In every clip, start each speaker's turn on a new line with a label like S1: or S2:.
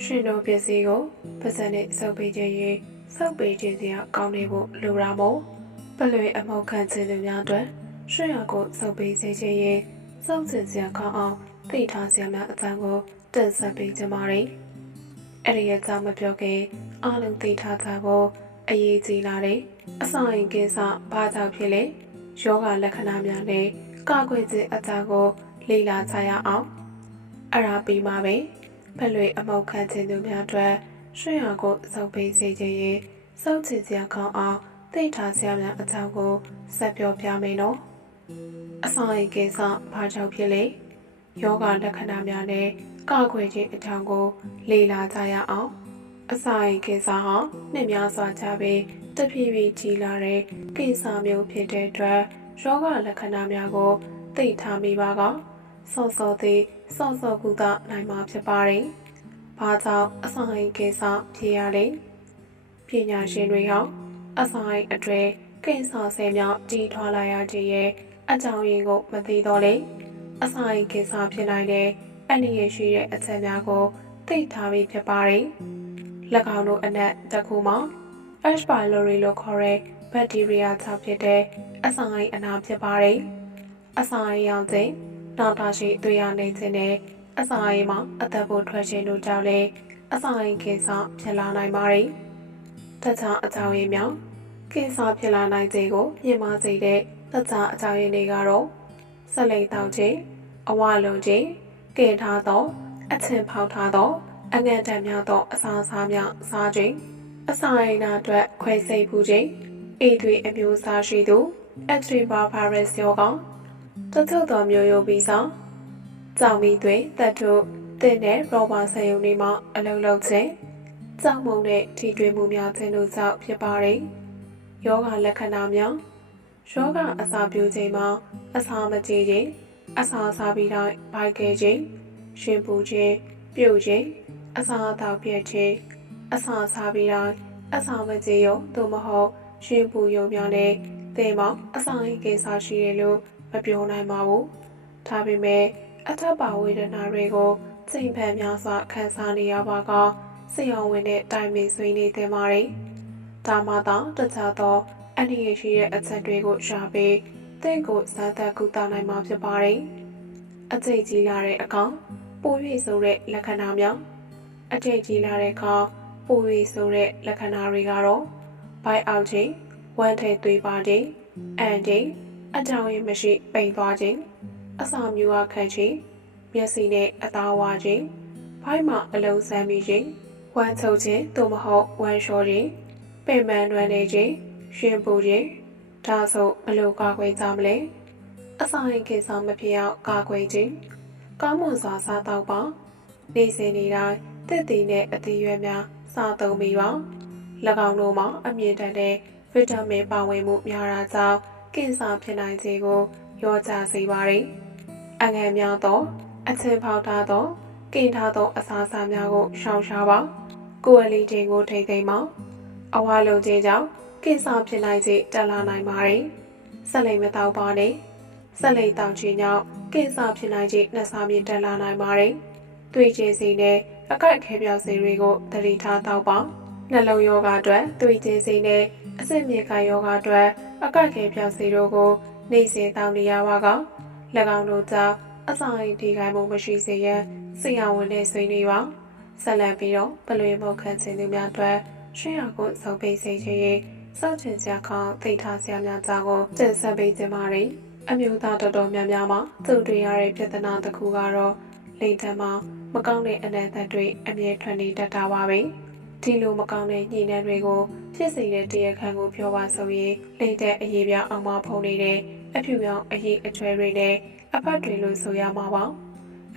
S1: ရှင်တော်ပစ္စည်းကိုပါဇက်နဲ့စုပ်ပေးခြင်းရေးစုပ်ပေးခြင်းစီကကောင်းနေဖို့လိုရာမို့ပလွေအမောက်ခံခြင်းလူများအတွက်ရှင်ရကိုစုပ်ပေးစေခြင်းရေးစုပ်စင်စရာကောင်းအောင်သိထားစရာများအကြောင်းကိုတင်ဆက်ပေးကြပါမယ်။အဲ့ဒီအကြောင်းမပြောခင်အားလုံးသိထားကြဖို့အရေးကြီးလာတဲ့အစာရင်ကိစ္စဘာကြောင့်ဖြစ်လဲယောဂလက္ခဏာများနဲ့ကာကွယ်ခြင်းအကြောင်းကိုလေ့လာကြရအောင်။အရာပြီးမှပဲ ဖလွေအမောက်ခံခြင်းသူများအတွက်ရွှေရကိုစုပ်ပေးစေခြင်းရေးစောင့်ချင်စရာကောင်းအောင်သိထားစရာများအကြောင်းကိုဆက်ပြောပြမယ်နော်အဆောင်ရိတ်ကိစ္စဘာကြောင့်ဖြစ်လဲယောဂလက္ခဏာများနဲ့ကာကွယ်ခြင်းအကြောင်းကိုလေ့လာကြရအောင်အဆောင်ရိတ်ကိစ္စဟာနှစ်များစွာကြပြီးတဖြည်းဖြည်းကြီးလာတဲ့ကိစ္စမျိုးဖြစ်တဲ့အတွက်ယောဂလက္ခဏာများကိုသိထားမိပါကော စောစောသေးစောစောကုသနိုင်မှာဖြစ်ပါတယ်။ဘာကြောင့်အဆိုင်ကိစ္စဖြစ်ရလဲ။ပညာရှင်တွေဟောအဆိုင်အတွေ့ကိစ္စဆဲမြောက်ကြီးထွားလာရခြင်းရဲ့အကြောင်းရင်းကိုမသိတော့လေ။အဆိုင်ကိစ္စဖြစ်နိုင်တဲ့အနည်းငယ်ရှိတဲ့အချက်များကိုသိထားပြီးဖြစ်ပါတယ်။၎င်းတို့အနက်တစ်ခုမှာ H. pylori လို့ခေါ်တဲ့ဘက်တီးရီးယားကြောင့်ဖြစ်တဲ့အဆိုင်အနာဖြစ်ပါတယ်။အဆိုင်ရောင်ခြင်း နောက်တာရှိတွေ့ရနေခြင်းနဲ့အစာအိမ်မှာအသက်ဖို့ထွက်ခြင်းတို့ကြောင့်လည်းအစာအိမ်ကင်ဆာဖြစ်လာနိုင်ပါတယ်။တခြားအကြောင်းရင်းများကင်ဆာဖြစ်လာနိုင်ခြင်းကိုမြင်မစေတဲ့တခြားအကြောင်းရင်းတွေကတော့ဆက်လိမ်တောက်ခြင်းအဝလုံးခြင်းကင်ထားသောအချင်ဖောက်ထားသောအငတ်တံများသောအစာအစာများစားခြင်းအစာအိမ်နာအတွက်ခွဲစိတ်ပူခြင်းအေးတွေအမျိုးအစားရှိသူ Epstein-Barr virus ရောဂါ တချို့သောမျိုးရိုးပြီးဆောင်ကြောင်မီတွင်တပ်ထုတင်တဲ့ရောဘာဆယ်ယုံတွေမှာအလုံးလုံးခြင်းကြောင်မုံနဲ့ထိတွေ့မှုများခြင်းတို့ကြောင့်ဖြစ်ပါတယ်။ယောဂလက္ခဏာများယောဂအစာပြုခြင်းမှာအစာမကြေခြင်းအစာစားပြီးတိုင်းဘိုက်ခဲခြင်းရှင်ပူခြင်းပြုတ်ခြင်းအစာအသောက်ပြည့်ခြင်းအစာစားပြီးတိုင်းအစာမကြေရုံသို့မဟုတ်ရှင်ပူရုံများနဲ့သင်မောင်အစာအိမ်ကိစ္စရှိတယ်လို့ မပြောနိုင်ပါဘူး။ဒါပေမဲ့အထက်ပါဝေဒနာတွေကိုစိတ်ဖန်များစွာခံစားနေရပါကစိတ်အောင်ဝင်တဲ့တိုင်ပင်ဆွေးနေသင်ပါတယ်။ဒါမှသာတခြားသောအန္တရာယ်ရှိတဲ့အချက်တွေကိုရှာပြီးသင်ကိုစမ်းသပ်ကုသနိုင်မှာဖြစ်ပါတယ်။အကျိတ်ကြီးလာတဲ့အကောင်ပို၍ဆိုတဲ့လက္ခဏာများအကျိတ်ကြီးလာတဲ့အခါပို၍ဆိုတဲ့လက္ခဏာတွေကတော့ဘိုက်အောက်ခြင်းဝမ်းထိပ်သွေးပါခြင်းအန်ခြင်း အကြောင်းရင်းမရှိပိန်သွားခြင်းအစာမျိုးအခန့်ခြင်းမျက်စိနဲ့အသားဝါခြင်းဘိုက်မှာအလုံးဆန်းပြီးခြင်းဝမ်းချုပ်ခြင်းသို့မဟုတ်ဝမ်းလျှောခြင်းပင်ပန်းတွန်းနေခြင်းရှင်ပူခြင်းဒါဆိုဘယ်လိုကာကွယ်ကြမလဲအစာရင်ကိစ္စမဖြစ်အောင်ကာကွယ်ခြင်းကောင်းမွန်စွာစားတော့ပါနေစဉ်နေတိုင်းတစ်တည်နဲ့အသီးရွက်များစားသုံးပြီးပါ၎င်းတို့မှာအမြင့်တတ်တဲ့ဗီတာမင်ပါဝင်မှုများတာကြောင့် ကင်ဆာဖြစ်နိုင်ခြင်းကိုရောကြစေပါတယ်။အငယ်များသော အချင်းဖောက်ထားသောကင်ထားသောအစာအစာများကိုရှောင်ရှားပါ။ကိုယ်အလီခြင်းကိုထိမ့်သိမ်းပါ။အဝါလုံခြင်းကြောင့်ကင်ဆာဖြစ်နိုင်ခြင်းတက်လာနိုင်ပါတယ်။ဆက်လိမ်မတောက်ပါနဲ့။ဆက်လိမ်တောက်ခြင်းကြောင့်ကင်ဆာဖြစ်နိုင်ခြင်းနှဆာမြင့်တက်လာနိုင်ပါတယ်။တွေးခြင်းစီနဲ့အကိုက်ခဲပြောက်စေတွေကိုသတိထားတောက်ပါ။နှလုံးယောဂအတွက်တွေးခြင်းစီနဲ့အဆင့်မြေကယောဂအတွက် အကခဲပြောက်စီတို့ကိုနေစဉ်တောင်းနေရပါက၎င်းတို့ကြောင့်အစာအိမ်ဒီကိုင်းမှုမရှိစေရန်ဆရာဝန်နဲ့ဆွေးနွေးပါဆက်လက်ပြီးတော့ပလွေမောက်ခန့်ခြင်းသူများအတွက်ရှင်းရကိုစုံပေးစေခြင်းရေးစောင့်ချင်စရာကောင်းသိထားစရာများကြောင်းကိုတင်ဆက်ပေးခြင်းပါတယ်အမျိုးသားတော်တော်များများမှာသူတွေ့ရတဲ့ပြဿနာတစ်ခုကတော့လိမ်တမ်းမှာမကောင်းတဲ့အနံ့သက်တွေအမြဲထွက်နေတတ်တာပါပဲ ဒီလိုမကောင်းတဲ့ညှိနှံတွေကိုဖြစ်စေတဲ့တရားခံကိုပြောပါဆိုရင်လိမ့်တဲ့အရေးပြအောင်မဖုံနေတဲ့အဖြူရောင်အရေးအကျွဲတွေနဲ့အဖတ်တွေလို့ဆိုရမှာပါ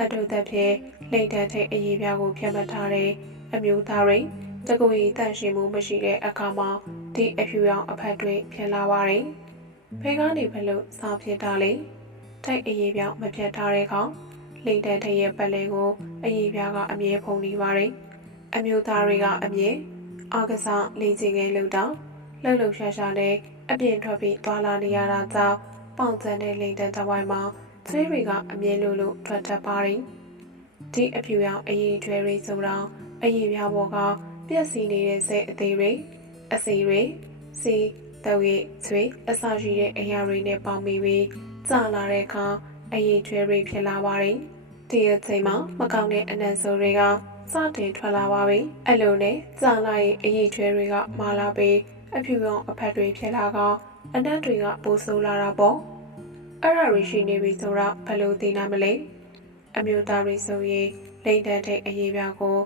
S1: အတူသက်ဖြင့်လိမ့်တဲ့အရေးပြကိုဖြတ်မှတ်ထားတဲ့အမျိုးသားတွေတကူရီတန့်ရှင်းမှုမရှိတဲ့အခါမှာဒီအဖြူရောင်အဖက်တွေဖြစ်လာပါတယ်။ဖေကနေဘလို့စားဖြစ်တာလေ။တိုက်အရေးပြောင်မပြတ်ထားတဲ့ကောင်လိမ့်တဲ့ထရဲ့ပတ်လဲကိုအရေးပြားကအမြဲဖုံနေပါတယ်။ အမျိုးသားတွေကအမြဲအာကစားလေ့ကျင့်ငယ်လုပ်တော့လှုပ်လှုပ်ရှားရှားနဲ့အပြင်ထွက်ပြီးသွာလာနေရတာကြောင့်ပေါင်ကျန်တဲ့လိမ့်တဲ့တဝိုင်းမှာသွေးတွေကအမြဲလိုလိုထွက်တတ်ပါတယ်။ဒီအဖြူရောင်အရေးထွဲတွေဆိုတော့အရေးပြားပေါ်ကပြက်စီနေတဲ့စိတ်အသေးတွေအစီတွေစီတောက်ရည်သွေးအစာရှိတဲ့အရာတွေနဲ့ပေါင်းပြီးပြီးကြာလာတဲ့အခါအရေးထွဲတွေဖြစ်လာပါတယ်။ဒီအချိန်မှာမကောင်းတဲ့အနံ့ဆိုးတွေက စတင်ထွက်လာပါပြီ။အဲ့လိုနဲ့ကြာလာရဲ့အရေးထွဲတွေကမာလာပြီးအဖြူရောင်အဖက်တွေဖြစ်လာကအနံ့တွေကပိုဆိုးလာတာပေါ့။အဲ့ဒါတွေရှိနေပြီဆိုတော့ဘယ်လိုသိနိုင်မလဲ။အမျိုးသားတွေဆိုရင်လိမ့်တန်းတဲ့အရေးပြားကို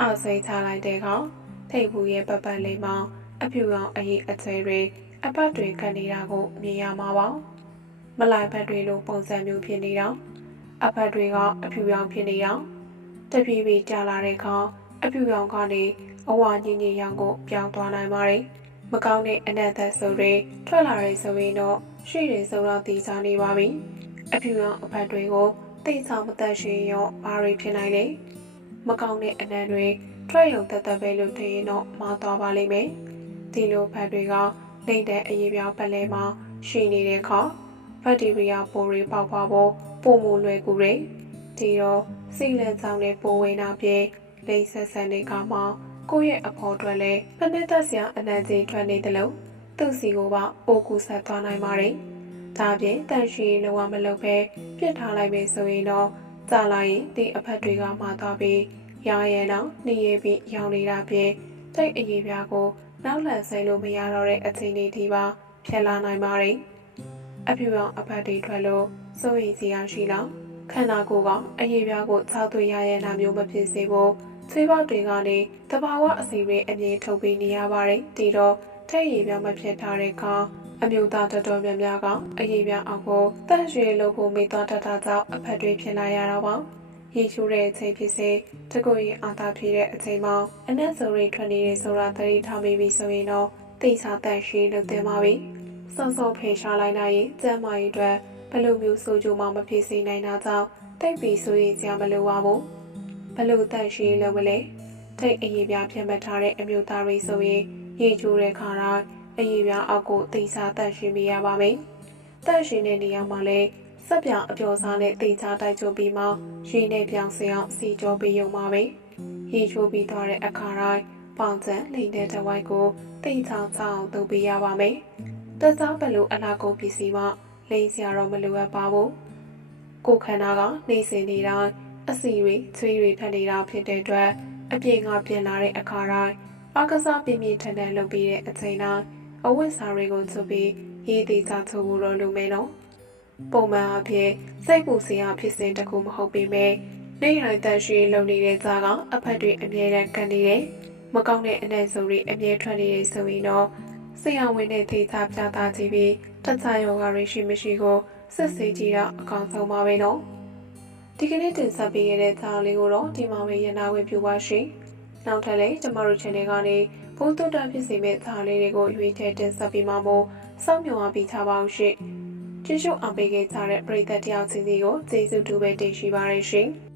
S1: အောက်စိတ်ချလိုက်တဲ့ကောင်ထိပ်ဘူးရဲ့ပတ်ပတ်လေးမှာအဖြူရောင်အရေးအသေးတွေအပတ်တွေကန်နေတာကိုမြင်ရမှာပါမလိုက်ဘက်တွေလိုပုံစံမျိုးဖြစ်နေတော့အဖက်တွေကအဖြူရောင်ဖြစ်နေတော့ တပြေးပြေးကြာလာတဲ့ကောင်အဖြူရောင်ကနေအဝါညင်ညင်ရောင်ကိုပြောင်းသွားနိုင်ပါတယ်မကောင်းတဲ့အနက်သက်ဆိုတွေထွက်လာတဲ့ဆိုရင်တော့ရှိတယ်ဆိုတော့တည်ချနေပါပြီအဖြူရောင်အဖက်တွေကိုတိတ်ဆောင်မသက်ရှင်ရောဘာတွေဖြစ်နိုင်လဲမကောင်းတဲ့အနံ့တွေထွက်ရုံတက်တက်ပဲလို့ထင်ရင်တော့မှားသွားပါလိမ့်မယ်ဒီလိုဖက်တွေကလိမ့်တဲ့အရေးပြောင်းပတ်လဲမှာရှိနေတဲ့အခါဘက်တီးရီးယားပိုးတွေပေါက်ဖွားဖို့ပုံမလွယ်ကူတယ်ဒီတော့ စိတ်လက်ဆောင်တဲ့ပိုးဝင်တာပြေလိမ့်ဆက်ဆက်နေကမှကိုယ့်ရဲ့အဖော်အတွက်လဲဖက်သက်စရာအနံ့ကြီးထွက်နေတယ်လို့သူ့စီကိုပါအိုကူဆက်သွားနိုင်ပါတယ်ဒါပြင်တန်ရှိလောကမလုပ်ပဲပြစ်ထားလိုက်ပြီဆိုရင်တော့ကြာလာရင်ဒီအဖက်တွေကမှာသွားပြီးရရဲတော့နေရပြီးရောင်နေတာပြင်တိတ်အရေးပြားကိုနောက်လန်ဆိုင်လို့မရတော့တဲ့အချိန်လေးဒီပါဖြစ်လာနိုင်ပါတယ်အဖြူရောင်အဖက်တွေထွက်လို့စိုးရိမ်စရာရှိတော့ ခန္ဓာကိုယ်ကအရေးပြားကိုခြောက်သွေးရရဲနာမျိုးမဖြစ်စေဖို့သွေးပေါက်တွေကနေတဘာဝအစီတွေအမြင်ထုတ်ပေးနေရပါတယ်ဒီတော့ထိတ်ရည်ပြားမဖြစ်ထားတဲ့အခါအမျိုးသားတော်တော်များများကအရေးပြအောက်ကိုတန့်ရွှေလို့ကိုမိသွားတတ်တာကြောင့်အဖက်တွေဖြစ်လာရတာပါရေချိုးတဲ့အချိန်ဖြစ်စေတကူရီအာသာဖြည့်တဲ့အချိန်မှာအနက်စုံတွေထွက်နေတဲ့ဆိုတာသတိထားမိပြီဆိုရင်တော့တိတ်စာတန့်ရွှေလို့သင်ပါပြီစောစောဖေရှားလိုက်နိုင်ရင်ကျမ်းမာရေးအတွက် ဘယ်လိုမျိုးဆိုကြမှမဖြစ်စေနိုင်တာကြောင့်တိတ်ပြီးဆိုရင်ကြာမလိုပါဘူးဘယ်လိုတန့်ရွှေလို့မလဲတိတ်အရေးပြဖြစ်မှတ်ထားတဲ့အမျိုးသားတွေဆိုရင်ရေချိုးတဲ့ခါတိုင်းအရေးပြအောက်ကိုတိတ်စာတန့်ရွှေမိရပါမယ်တန့်ရွှေတဲ့နေရာမှာလည်းစက်ပြောင်အပျော်စားနဲ့တေချာတိုက်ချိုးပြီးမှရေနဲ့ပြောင်စင်အောင်စီကြောပေးရုံပါပဲရေချိုးပြီးသွားတဲ့အခါတိုင်းပေါင်ချန်လိမ့်တဲ့တဝိုက်ကိုတေချာချအောင်လုပ်ပေးရပါမယ်တခြားဘလို့အနာကုန်ပစ္စည်းမှ လိမ့်စရာတော့မလိုအပ်ပါဘူးကိုခန္ဓာကနေစင်နေတိုင်းအစီတွေချွေးတွေဖက်နေတာဖြစ်တဲ့အတွက်အပြင်ကပြင်လာတဲ့အခါတိုင်းအကစားပြင်းပြင်းထန်ထန်လုပ်ပြီးတဲ့အချိန်တိုင်းအဝတ်စားတွေကိုချုပ်ပြီးရေးသေးချချုပ်ဖို့တော့လိုမယ်နော်ပုံမှန်အဖြစ်စိတ်ပူစရာဖြစ်စဉ်တစ်ခုမဟုတ်ပေမဲ့နေရိုင်တန်ရွှေလုံနေတဲ့ကြားကအဖက်တွေအမြဲတမ်းကန်နေတယ်မကောင်းတဲ့အနံ့စုံတွေအမြဲထွက်နေတယ်ဆိုရင်တော့ ဆရာဝန်နဲ့ထေချာပြတာကြည့်ပြီးတခြားယောဂတွေရှိမရှိကိုစစ်ဆေးကြည့်တော့အကောင်းဆုံးပါပဲနော်ဒီကနေ့တင်ဆက်ပေးရတဲ့သားလေးကိုတော့ဒီမှာပဲရနာဝင်ပြပါရှင်နောက်ထပ်လည်းကျမတို့ channel ကနေဘုံတုတ္တဖြစ်စေမဲ့သားလေးတွေကိုရွေးချယ်တင်ဆက်ပေးမှာမို့စောင့်မျှော်အားပေးချပါအောင်ရှင်ကျေးဇူးအပေးခဲ့ကြတဲ့ပရိသတ်တယောက်ချင်းစီကိုကျေးဇူးတူပဲတင်ရှိပါရရှင်။